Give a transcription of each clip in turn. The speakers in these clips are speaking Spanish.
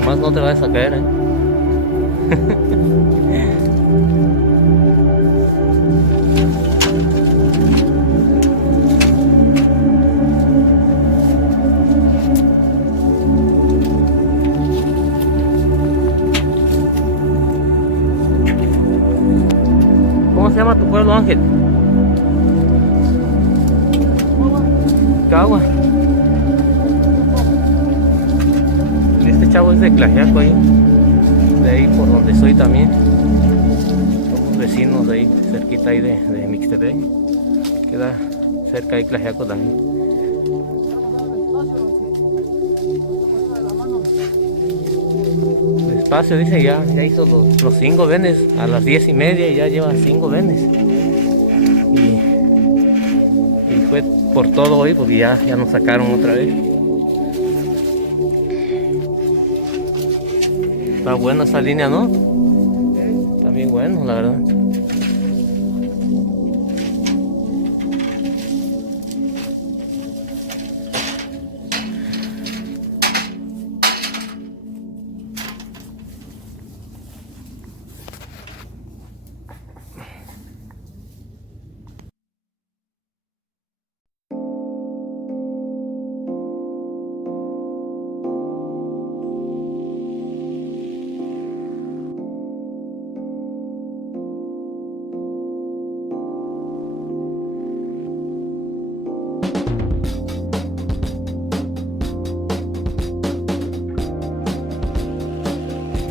Nomás no te vayas a caer, ¿Cómo se llama tu pueblo, Ángel? Cagua. Este chavo es de Tlaxiaco ahí. De ahí por donde soy también. Somos vecinos de ahí, cerquita ahí de Mixtepec. Queda cerca ahí Tlaxiaco también. Despacio, dice, ya hizo los 5 venes a las 10:30 y ya lleva 5 venes. Y fue por todo hoy porque ya nos sacaron otra vez. Está buena esa línea, ¿no? Está bien bueno, la verdad.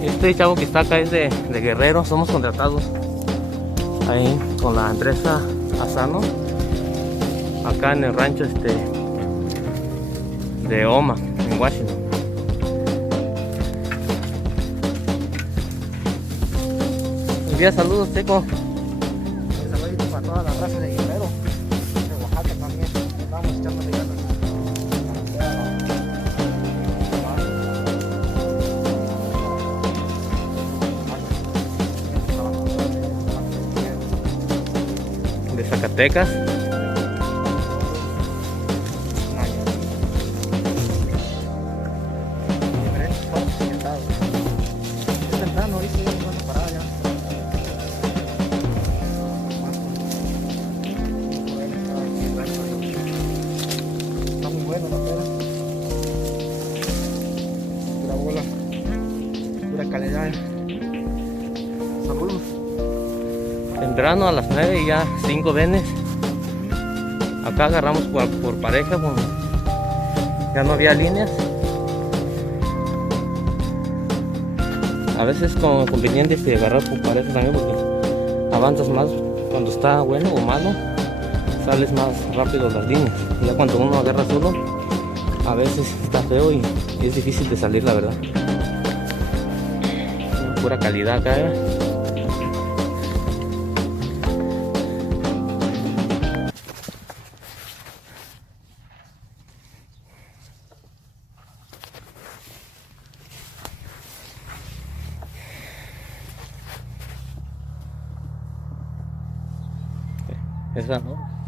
Este chavo que está acá es de Guerrero, somos contratados ahí con la empresa Asano, acá en el rancho de Oma, en Washington. Envía saludos, Checo. Saludos para toda la raza de Guerrero, de Oaxaca también. Estamos echando ganas. De Zacatecas. Diferentes partes del estado. Es temprano, ahorita ya nos vamos a parar ya. Está muy bueno la pera. Pura bola. Pura calidad. Saludos. Temprano a las 9 y ya 5 venes. Acá agarramos por pareja, bueno, ya no había líneas. A veces es como conveniente agarrar por pareja también porque avanzas más cuando está bueno o malo, sales más rápido las líneas. Ya cuando uno agarra solo, a veces está feo y es difícil de salir, la verdad. Pura calidad acá, Esa. ¿no?